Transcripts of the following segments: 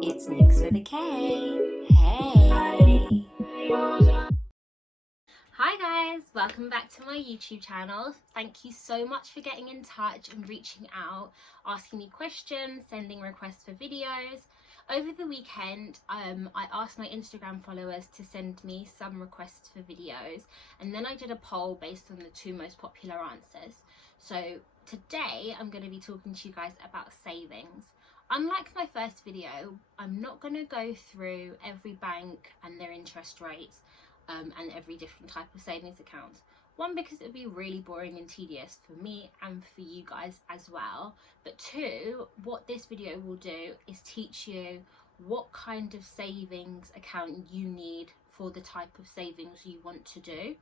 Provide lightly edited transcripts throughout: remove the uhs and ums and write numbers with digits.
It's Nyx with a K. Hey! Hi guys, welcome back to my YouTube channel. Thank you so much for getting in touch and reaching out, asking me questions, sending requests for videos. Over the weekend, I asked my Instagram followers to send me some requests for videos, and then I did a poll based on the two most popular answers. So today I'm going to be talking to you guys about savings. Unlike my first video, I'm not going to go through every bank and their interest rates and every different type of savings account. One, because it would be really boring and tedious for me and for you guys as well. But two, what this video will do is teach you what kind of savings account you need for the type of savings you want to do.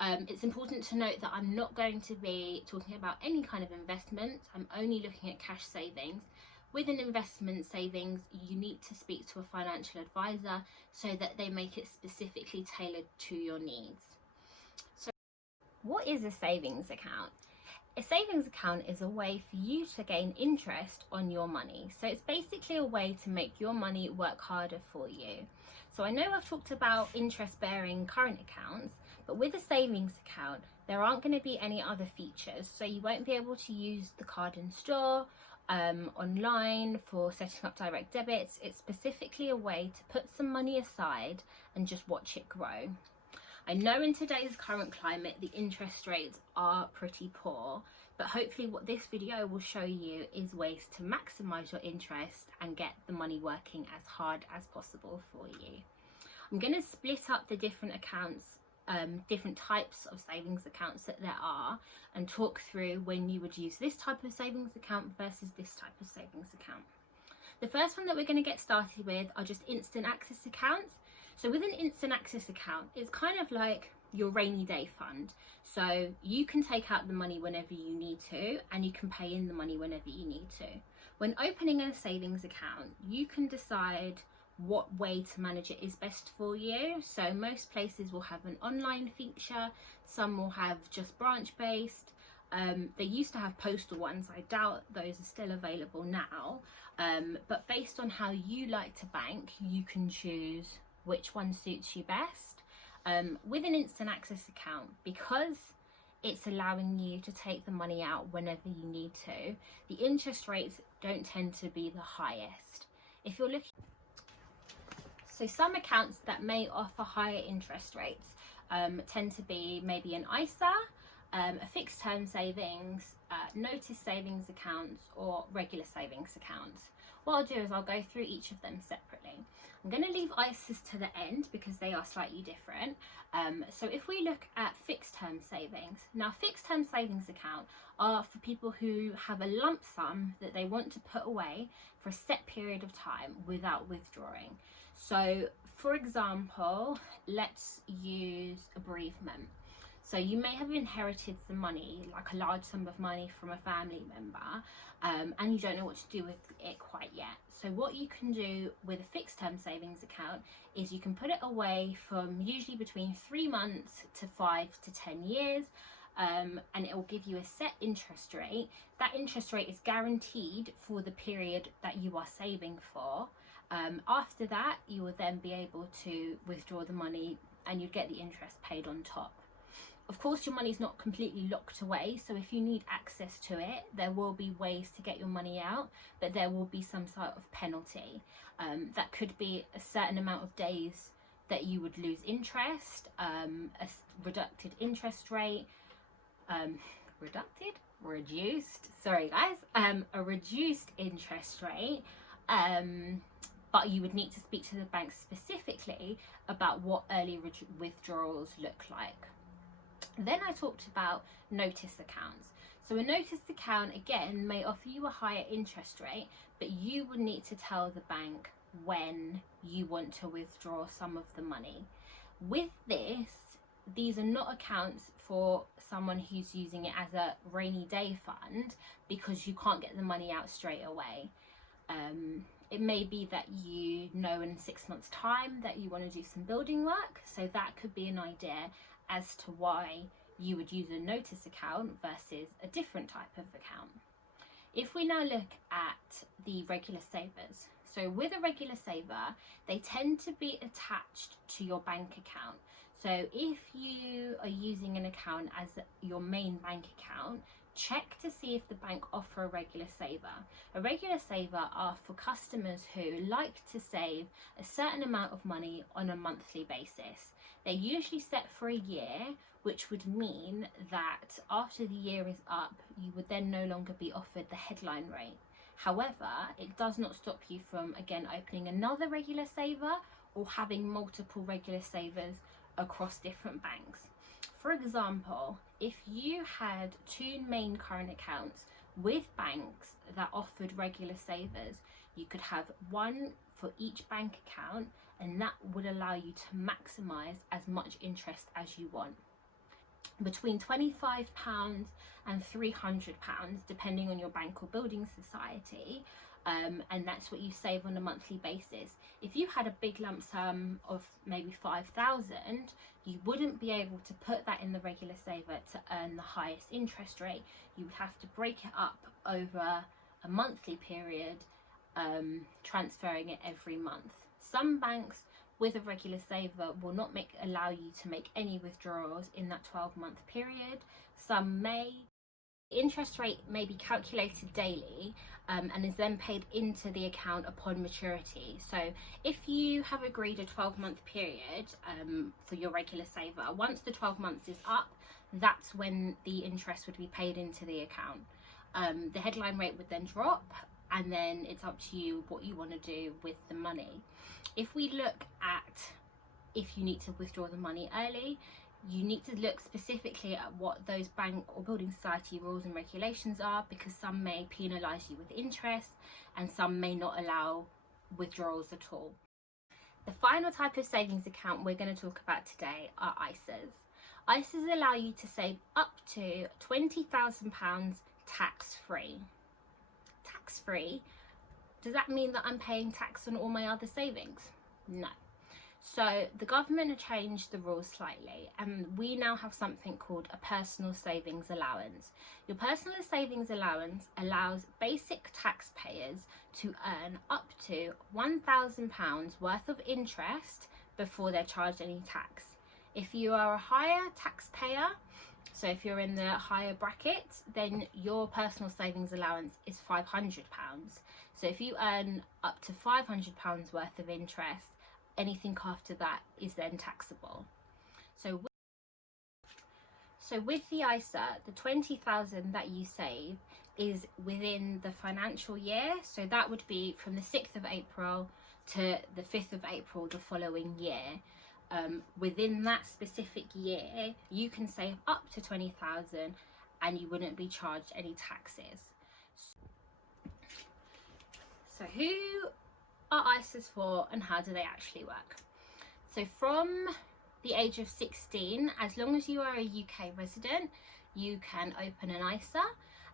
It's important to note that I'm not going to be talking about any kind of investment. I'm only looking at cash savings. With an investment savings, you need to speak to a financial advisor so that they make it specifically tailored to your needs. So what is a savings account? A savings account is a way for you to gain interest on your money. So it's basically a way to make your money work harder for you. So I know I've talked about interest-bearing current accounts, but with a savings account, there aren't going to be any other features. So you won't be able to use the card in store, online for setting up direct debits. It's specifically a way to put some money aside and just watch it grow. I know in today's current climate the interest rates are pretty poor, but hopefully what this video will show you is ways to maximize your interest and get the money working as hard as possible for you. I'm going to split up the different accounts, different types of savings accounts that there are, and talk through when you would use this type of savings account versus this type of savings account. The first one that we're going to get started with are just instant access accounts. So with an instant access account, it's kind of like your rainy day fund. So you can take out the money whenever you need to, and you can pay in the money whenever you need to. When opening a savings account, you can decide what way to manage it is best for you. So most places will have an online feature, some will have just branch based. They used to have postal ones. I doubt those are still available now, but based on how you like to bank, you can choose which one suits you best. With an instant access account, because it's allowing you to take the money out whenever you need to, the interest rates don't tend to be the highest. If you're looking, so some accounts that may offer higher interest rates tend to be maybe an Icer, a fixed term savings, notice savings accounts, or regular savings accounts. What I'll do is I'll go through each of them separately. I'm going to leave Icers to the end because they are slightly different. So if we look at fixed term savings, now fixed term savings account are for people who have a lump sum that they want to put away for a set period of time without withdrawing. So for example, let's use a bereavement. So you may have inherited some money, like a large sum of money from a family member, and you don't know what to do with it quite yet. So what you can do with a fixed term savings account is you can put it away from usually between 3 months to 5 to 10 years, and it will give you a set interest rate. That interest rate is guaranteed for the period that you are saving for. After that, you will then be able to withdraw the money and you get the interest paid on top. Of course, your money's not completely locked away, so if you need access to it, there will be ways to get your money out, but there will be some sort of penalty. That could be a certain amount of days that you would lose interest, a reduced interest rate, reduced, sorry guys, a reduced interest rate, but you would need to speak to the bank specifically about what early withdrawals look like. Then I talked about notice accounts. So a notice account, again, may offer you a higher interest rate, but you would need to tell the bank when you want to withdraw some of the money. With this, these are not accounts for someone who's using it as a rainy day fund because you can't get the money out straight away. It may be that you know in 6 months' time that you want to do some building work, so that could be an idea as to why you would use a notice account versus a different type of account. If we now look at the regular savers, So with a regular saver, they tend to be attached to your bank account. So if you are using an account as your main bank account, check to see if the bank offer a regular saver. A regular saver are for customers who like to save a certain amount of money on a monthly basis. They're usually set for a year, which would mean that after the year is up, you would then no longer be offered the headline rate. However, it does not stop you from, again, opening another regular saver or having multiple regular savers across different banks. For example, if you had two main current accounts with banks that offered regular savers, you could have one for each bank account, and that would allow you to maximize as much interest as you want. Between £25 and £300, depending on your bank or building society, and that's what you save on a monthly basis. If you had a big lump sum of maybe 5,000, you wouldn't be able to put that in the regular saver to earn the highest interest rate. You would have to break it up over a monthly period, transferring it every month. Some banks with a regular saver will not allow you to make any withdrawals in that 12-month period. Some may. The interest rate may be calculated daily and is then paid into the account upon maturity. So if you have agreed a 12-month period for your regular saver, once the 12 months is up, that's when the interest would be paid into the account. The headline rate would then drop, and then it's up to you what you want to do with the money. If we look at if you need to withdraw the money early, you need to look specifically at what those bank or building society rules and regulations are, because some may penalise you with interest and some may not allow withdrawals at all. The final type of savings account we're going to talk about today are Icers. Icers allow you to save up to £20,000 tax-free. Tax-free? Does that mean that I'm paying tax on all my other savings? No. So the government have changed the rules slightly, and we now have something called a personal savings allowance. Your personal savings allowance allows basic taxpayers to earn up to £1,000 worth of interest before they're charged any tax. If you are a higher taxpayer, so if you're in the higher bracket, then your personal savings allowance is £500. So if you earn up to £500 worth of interest, anything after that is then taxable. So with the Icer, the 20,000 that you save is within the financial year. So that would be from the 6th of April to the 5th of April the following year. Within that specific year, you can save up to 20,000 and you wouldn't be charged any taxes. So who are Icers for and how do they actually work? So from the age of 16, as long as you are a UK resident, you can open an Icer,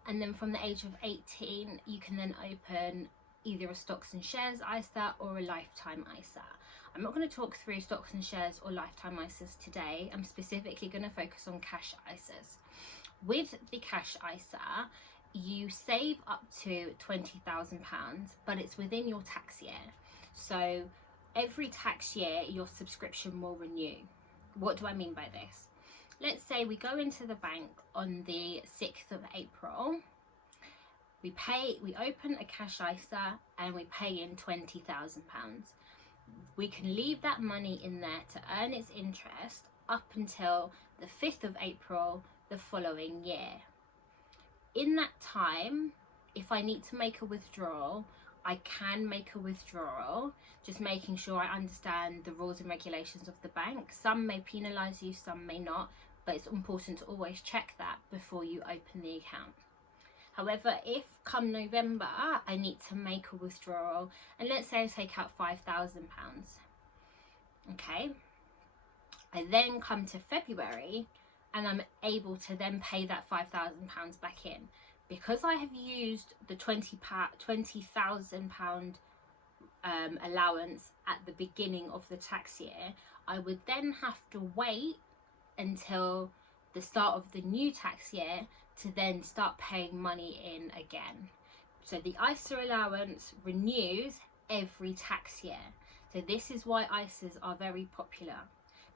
and then from the age of 18 you can then open either a stocks and shares Icer or a lifetime Icer. I'm not going to talk through stocks and shares or lifetime Icers today. I'm specifically going to focus on cash Icers. With the cash Icer, you save up to £20,000, but it's within your tax year. So every tax year your subscription will renew. What do I mean by this? Let's say we go into the bank on the 6th of April. We open a cash Icer and we pay in £20,000. We can leave that money in there to earn its interest up until the 5th of April the following year. In that time, if I need to make a withdrawal, I can make a withdrawal, just making sure I understand the rules and regulations of the bank. Some may penalise you, some may not, but it's important to always check that before you open the account. However, if come November I need to make a withdrawal, and let's say I take out £5,000, okay, I then come to February and I'm able to then pay that £5,000 back in. Because I have used the £20,000 allowance at the beginning of the tax year, I would then have to wait until the start of the new tax year to then start paying money in again. So the Icer allowance renews every tax year. So this is why ISAs are very popular,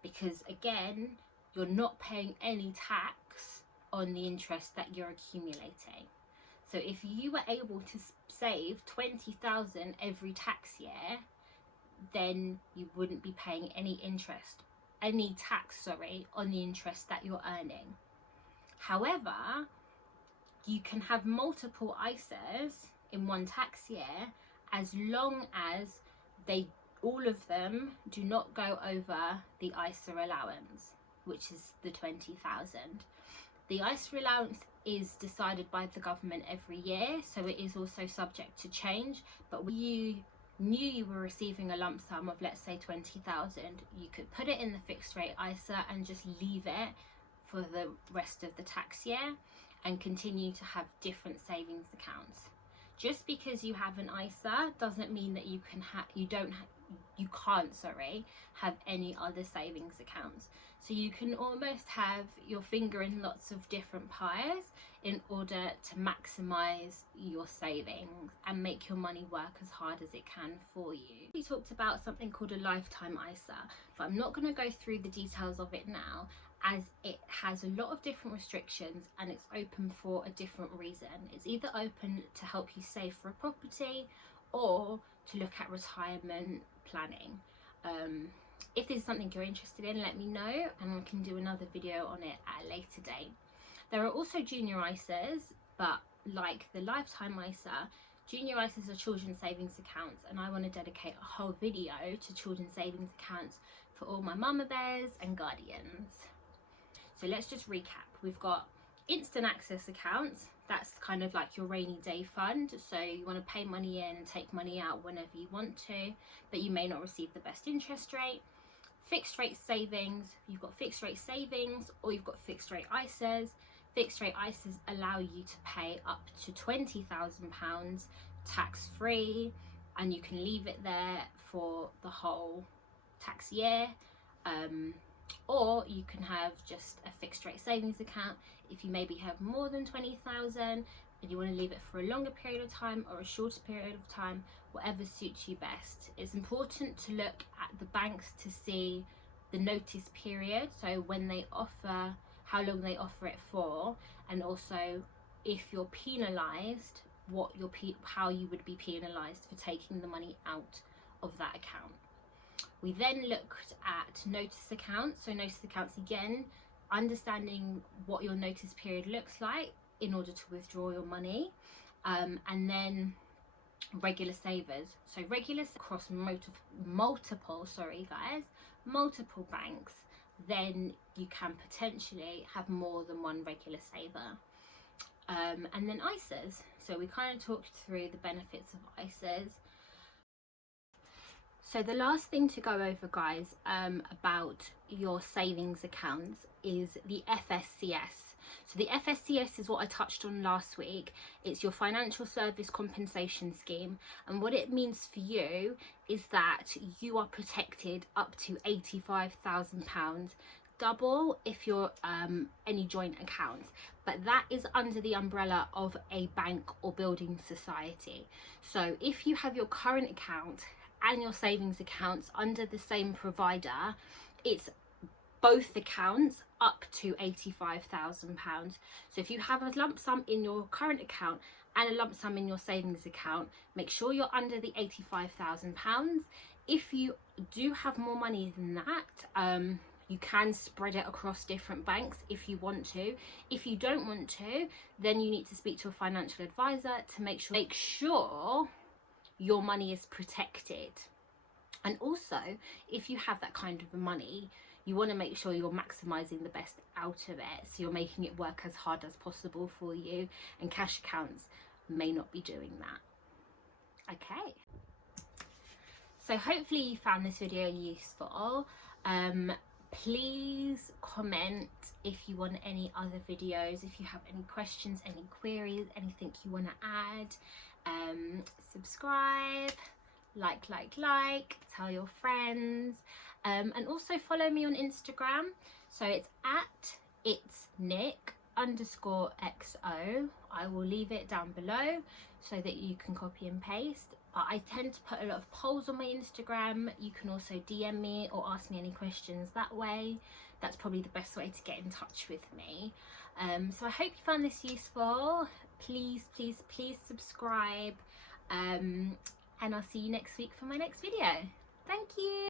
because again, you're not paying any tax on the interest that you're accumulating. So if you were able to save 20,000 every tax year, then you wouldn't be paying any tax on the interest that you're earning. However, you can have multiple ISAs in one tax year as long as all of them do not go over the ISA allowance, which is the 20,000. The ISA allowance is decided by the government every year, so it is also subject to change. But when you knew you were receiving a lump sum of, let's say, 20,000, you could put it in the fixed rate ISA and just leave it for the rest of the tax year and continue to have different savings accounts. Just because you have an ISA doesn't mean that you can't have any other savings accounts. So you can almost have your finger in lots of different pies in order to maximize your savings and make your money work as hard as it can for you. We talked about something called a lifetime ISA, but I'm not going to go through the details of it now, as it has a lot of different restrictions and it's open for a different reason. It's either open to help you save for a property or to look at retirement planning. If this is something you're interested in, let me know and I can do another video on it at a later date. There are also junior ISAs, but like the lifetime ISA, junior ISAs are children's savings accounts, and I want to dedicate a whole video to children's savings accounts for all my mama bears and guardians. So let's just recap. We've got instant access accounts. That's kind of like your rainy day fund. So you want to pay money in and take money out whenever you want to, but you may not receive the best interest rate. Fixed rate savings. You've got fixed rate savings or you've got fixed rate ISAs. Fixed rate ISAs allow you to pay up to £20,000 tax free, and you can leave it there for the whole tax year. Or you can have just a fixed rate savings account if you maybe have more than 20,000 and you want to leave it for a longer period of time or a shorter period of time, whatever suits you best. It's important to look at the banks to see the notice period, so when they offer, how long they offer it for, and also if you're penalised, how you would be penalised for taking the money out of that account. We then looked at notice accounts. So notice accounts, again, understanding what your notice period looks like in order to withdraw your money, and then regular savers. So regular across multiple banks, then you can potentially have more than one regular saver. And then ISAs. So we kind of talked through the benefits of ISAs. So the last thing to go over, guys, about your savings accounts is the FSCS. So the FSCS is what I touched on last week. It's your financial service compensation scheme, and what it means for you is that you are protected up to £85,000, double if you're any joint accounts, but that is under the umbrella of a bank or building society. So if you have your current account and your savings accounts under the same provider, it's both accounts up to £85,000. So if you have a lump sum in your current account and a lump sum in your savings account, make sure you're under the £85,000. If you do have more money than that, you can spread it across different banks if you want to. If you don't want to, then you need to speak to a financial advisor to make sure your money is protected. And also, if you have that kind of money, you want to make sure you're maximizing the best out of it, so you're making it work as hard as possible for you, and cash accounts may not be doing that. Okay, so hopefully you found this video useful. Please comment if you want any other videos, if you have any questions, any queries, anything you want to add. Subscribe, like, tell your friends, and also follow me on Instagram. So it's at itsnick_xo. I will leave it down below so that you can copy and paste. but I tend to put a lot of polls on my Instagram. You can also DM me or ask me any questions that way. That's probably the best way to get in touch with me. So I hope you found this useful. Please subscribe, and I'll see you next week for my next video. Thank you.